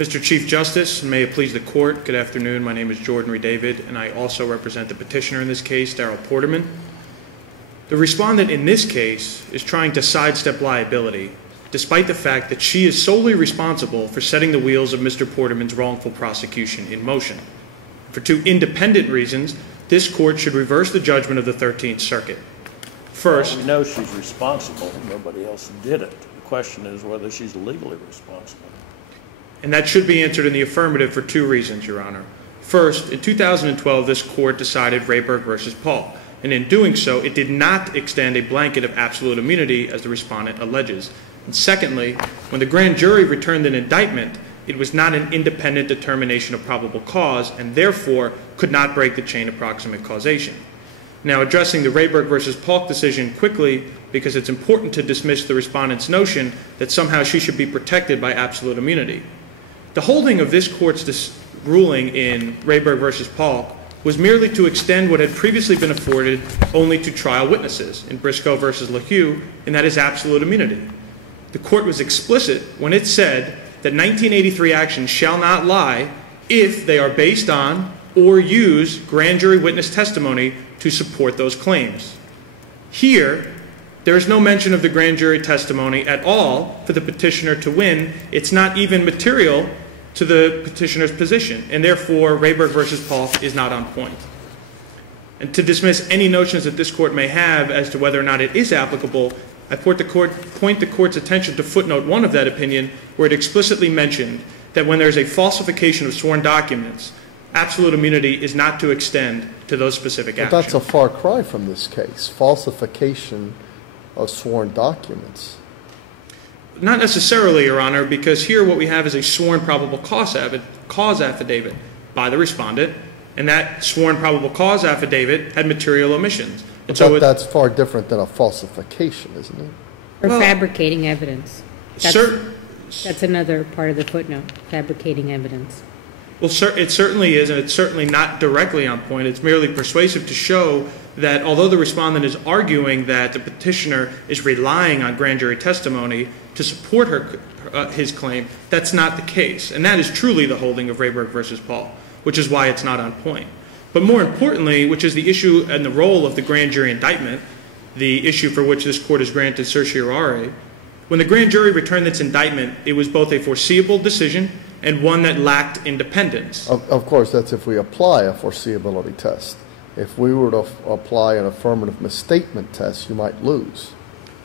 Mr. Chief Justice, and may it please the Court, good afternoon. My name is Jordan Redavid, and I also represent the petitioner in this case, Darrell Porterman. The respondent in this case is trying to sidestep liability, despite the fact that she is solely responsible for setting the wheels of Mr. Porterman's wrongful prosecution in motion. For two independent reasons, this Court should reverse the judgment of the 13th Circuit. First, we know she's responsible. Nobody else did it. The question is whether she's legally responsible. And that should be answered in the affirmative for two reasons, Your Honor. First, in 2012, this Court decided Rayburg v. Paul, and in doing so, it did not extend a blanket of absolute immunity, as the respondent alleges. And secondly, when the grand jury returned an indictment, it was not an independent determination of probable cause, and therefore could not break the chain of proximate causation. Now, addressing the Rayburg v. Paul decision quickly, because it's important to dismiss the respondent's notion that somehow she should be protected by absolute immunity. The holding of this Court's ruling in Rayburg v. Paul was merely to extend what had previously been afforded only to trial witnesses in Briscoe v. LaHue, and that is absolute immunity. The Court was explicit when it said that 1983 actions shall not lie if they are based on or use grand jury witness testimony to support those claims. Here, there is no mention of the grand jury testimony at all for the petitioner to win. It's not even material to the petitioner's position, and therefore Rayburg v. Paul is not on point. And to dismiss any notions that this Court may have as to whether or not it is applicable, I point the Court's attention to footnote 1 of that opinion, where it explicitly mentioned that when there's a falsification of sworn documents, absolute immunity is not to extend to those specific actions. But that's a far cry from this case, falsification of sworn documents. Not necessarily, Your Honor, because here what we have is a sworn probable cause affidavit by the respondent, and that sworn probable cause affidavit had material omissions. And so that's far different than a falsification, isn't it? Or fabricating evidence. That's another part of the footnote, fabricating evidence. Well, it certainly is, and it's certainly not directly on point. It's merely persuasive to show that although the respondent is arguing that the petitioner is relying on grand jury testimony to support his claim, that's not the case. And that is truly the holding of Rayburg v. Paul, which is why it's not on point. But more importantly, which is the issue and the role of the grand jury indictment, the issue for which this Court has granted certiorari, when the grand jury returned its indictment, it was both a foreseeable decision and one that lacked independence. Of course, that's if we apply a foreseeability test. If we were to apply an affirmative misstatement test, you might lose.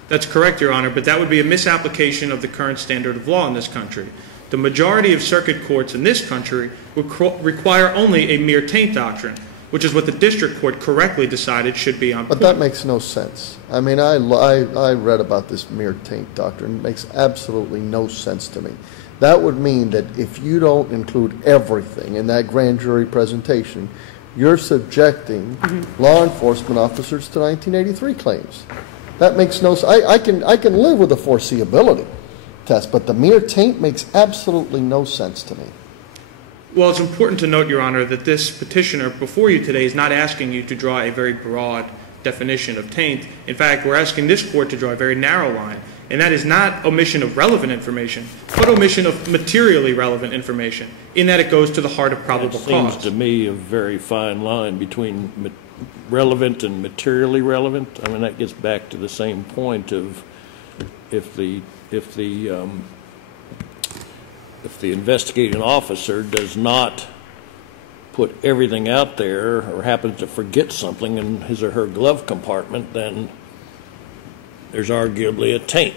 That's correct, Your Honor, but that would be a misapplication of the current standard of law in this country. The majority of circuit courts in this country require only a mere taint doctrine, which is what the district court correctly decided should be on point. But that makes no sense. I mean, I read about this mere taint doctrine. It makes absolutely no sense to me. That would mean that if you don't include everything in that grand jury presentation, you're subjecting law enforcement officers to 1983 claims. That makes no sense. I can live with the foreseeability test, but the mere taint makes absolutely no sense to me. Well, it's important to note, Your Honor, that this petitioner before you today is not asking you to draw a very broad definition of taint. In fact, we're asking this Court to draw a very narrow line, and that is not omission of relevant information, but omission of materially relevant information, in that it goes to the heart of probable cause. It seems to me a very fine line between relevant and materially relevant. I mean, that gets back to the same point of if the investigating officer does not put everything out there or happens to forget something in his or her glove compartment, then there's arguably a taint.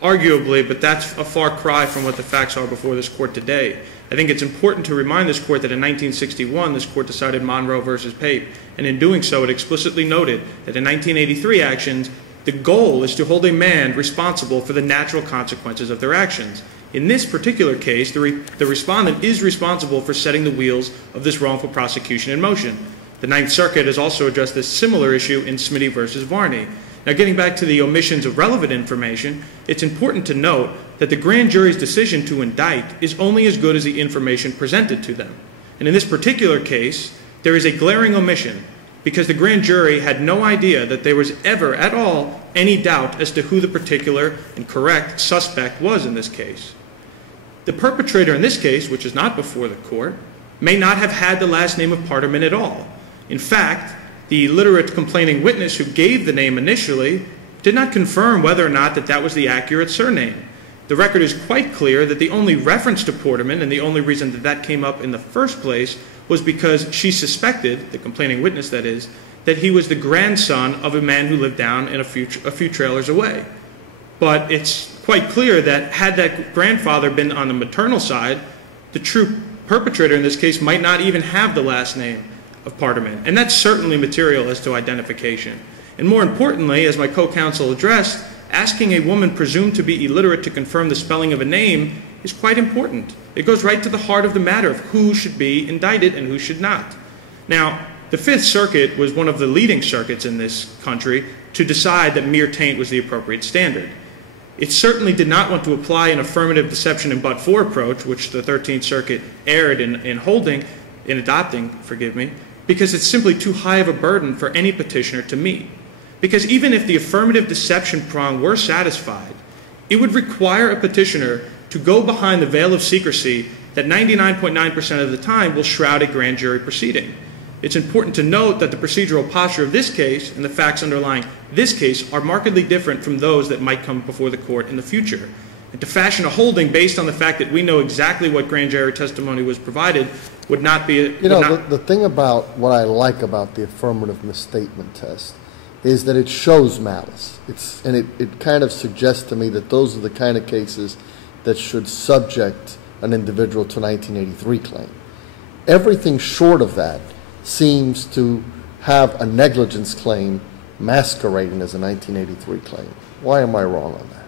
Arguably, but that's a far cry from what the facts are before this Court today. I think it's important to remind this Court that in 1961, this Court decided Monroe v. Pape, and in doing so, it explicitly noted that in 1983 actions, the goal is to hold a man responsible for the natural consequences of their actions. In this particular case, the respondent is responsible for setting the wheels of this wrongful prosecution in motion. The Ninth Circuit has also addressed this similar issue in Smitty v. Varney. Now, getting back to the omissions of relevant information, it's important to note that the grand jury's decision to indict is only as good as the information presented to them. And in this particular case, there is a glaring omission because the grand jury had no idea that there was ever at all any doubt as to who the particular and correct suspect was in this case. The perpetrator in this case, which is not before the court, may not have had the last name of Parterman at all. In fact, the literate complaining witness who gave the name initially did not confirm whether or not that was the accurate surname. The record is quite clear that the only reference to Parterman, and the only reason that that came up in the first place, was because she suspected, the complaining witness that is, that he was the grandson of a man who lived down in a few trailers away. But it's quite clear that had that grandfather been on the maternal side, the true perpetrator in this case might not even have the last name of Parterman. And that's certainly material as to identification. And more importantly, as my co-counsel addressed, asking a woman presumed to be illiterate to confirm the spelling of a name is quite important. It goes right to the heart of the matter of who should be indicted and who should not. Now, the Fifth Circuit was one of the leading circuits in this country to decide that mere taint was the appropriate standard. It certainly did not want to apply an affirmative deception and but-for approach, which the 13th Circuit erred in adopting, because it's simply too high of a burden for any petitioner to meet. Because even if the affirmative deception prong were satisfied, it would require a petitioner to go behind the veil of secrecy that 99.9% of the time will shroud a grand jury proceeding. It's important to note that the procedural posture of this case and the facts underlying this case are markedly different from those that might come before the court in the future. And to fashion a holding based on the fact that we know exactly what grand jury testimony was provided would not be... The thing about what I like about the affirmative misstatement test is that it shows malice. It kind of suggests to me that those are the kind of cases that should subject an individual to a 1983 claim. Everything short of that seems to have a negligence claim masquerading as a 1983 claim. Why am I wrong on that?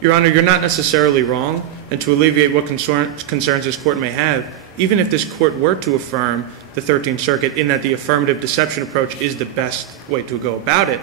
Your Honor, you're not necessarily wrong, and to alleviate what concerns this court may have, even if this court were to affirm the 13th Circuit in that the affirmative deception approach is the best way to go about it,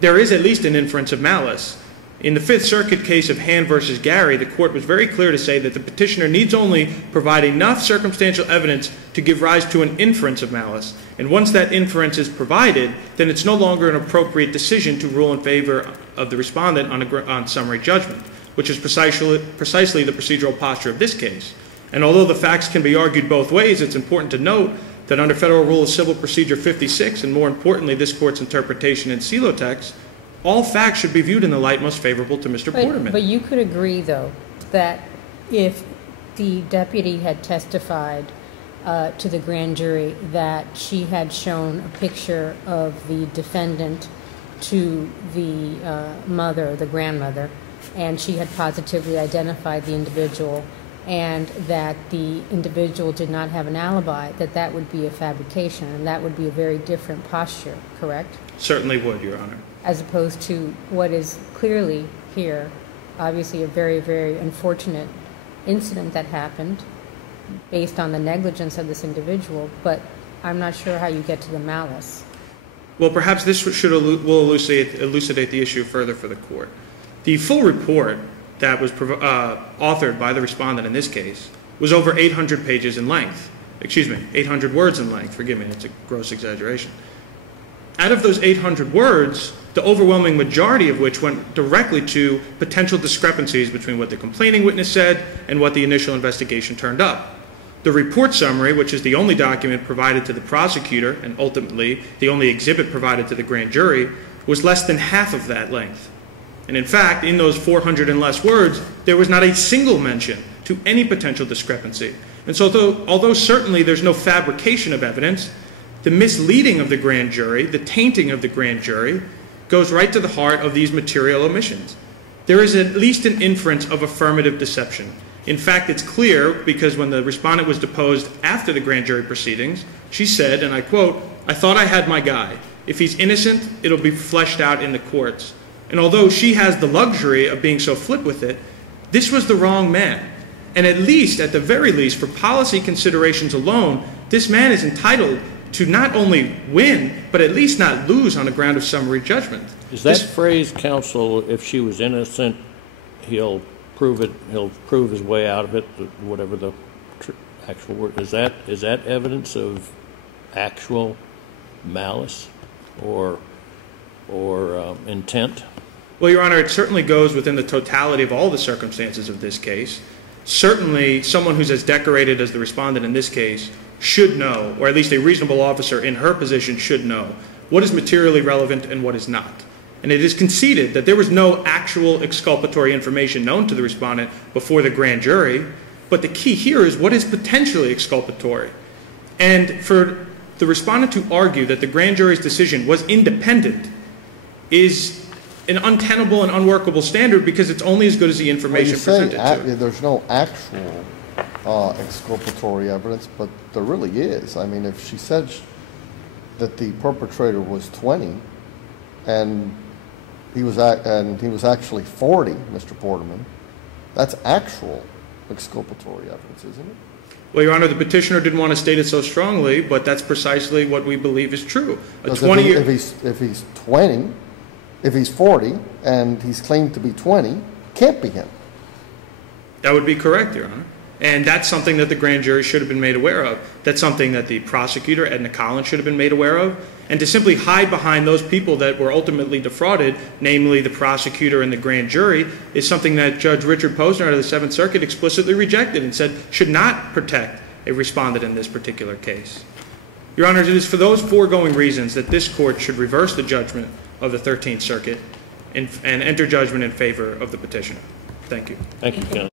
there is at least an inference of malice. In the Fifth Circuit case of Hand v. Gary, the court was very clear to say that the petitioner needs only provide enough circumstantial evidence to give rise to an inference of malice. And once that inference is provided, then it's no longer an appropriate decision to rule in favor of the respondent on summary judgment, which is precisely the procedural posture of this case. And although the facts can be argued both ways, it's important to note that under Federal Rule of Civil Procedure 56, and more importantly, this court's interpretation in Celotex, all facts should be viewed in the light most favorable to Mr. Parterman. But you could agree, though, that if the deputy had testified to the grand jury that she had shown a picture of the defendant to the mother, the grandmother, and she had positively identified the individual, and that the individual did not have an alibi, that would be a fabrication, and that would be a very different posture, correct? Certainly would, Your Honor. As opposed to what is clearly here, obviously a very, very unfortunate incident that happened based on the negligence of this individual, but I'm not sure how you get to the malice. Well, perhaps this will elucidate the issue further for the court. The full report that was authored by the respondent in this case was over 800 pages in length. 800 words in length. Forgive me, it's a gross exaggeration. Out of those 800 words, the overwhelming majority of which went directly to potential discrepancies between what the complaining witness said and what the initial investigation turned up. The report summary, which is the only document provided to the prosecutor and ultimately the only exhibit provided to the grand jury, was less than half of that length. And in fact, in those 400 and less words, there was not a single mention to any potential discrepancy. And so although certainly there's no fabrication of evidence, the misleading of the grand jury, the tainting of the grand jury, goes right to the heart of these material omissions. There is at least an inference of affirmative deception. In fact, it's clear because when the respondent was deposed after the grand jury proceedings, she said, and I quote, "I thought I had my guy. If he's innocent, it'll be fleshed out in the courts." And although she has the luxury of being so flip with it, this was the wrong man. And at the very least, for policy considerations alone, this man is entitled to not only win, but at least not lose on a ground of summary judgment. Is that phrase, counsel, if she was innocent, he'll prove his way out of it, whatever the actual word, is that evidence of actual malice or intent? Well, Your Honor, it certainly goes within the totality of all the circumstances of this case. certainly someone who's as decorated as the respondent in this case should know, or at least a reasonable officer in her position should know, what is materially relevant and what is not. And it is conceded that there was no actual exculpatory information known to the respondent before the grand jury, but the key here is what is potentially exculpatory. And for the respondent to argue that the grand jury's decision was independent is an untenable and unworkable standard because it's only as good as the information presented to it. There's no actual exculpatory evidence, but there really is. I mean, if she said that the perpetrator was 20 and he was actually 40, Mr. Porterman, that's actual exculpatory evidence, isn't it? Well, Your Honor, the petitioner didn't want to state it so strongly, but that's precisely what we believe is true. If he's 20, if he's 40 and he's claimed to be 20, can't be him. That would be correct, Your Honor. And that's something that the grand jury should have been made aware of. That's something that the prosecutor, Edna Collins, should have been made aware of. And to simply hide behind those people that were ultimately defrauded, namely the prosecutor and the grand jury, is something that Judge Richard Posner out of the Seventh Circuit explicitly rejected and said should not protect a respondent in this particular case. Your Honors, it is for those foregoing reasons that this court should reverse the judgment of the 13th Circuit and enter judgment in favor of the petitioner. Thank you. Thank you, Counsel.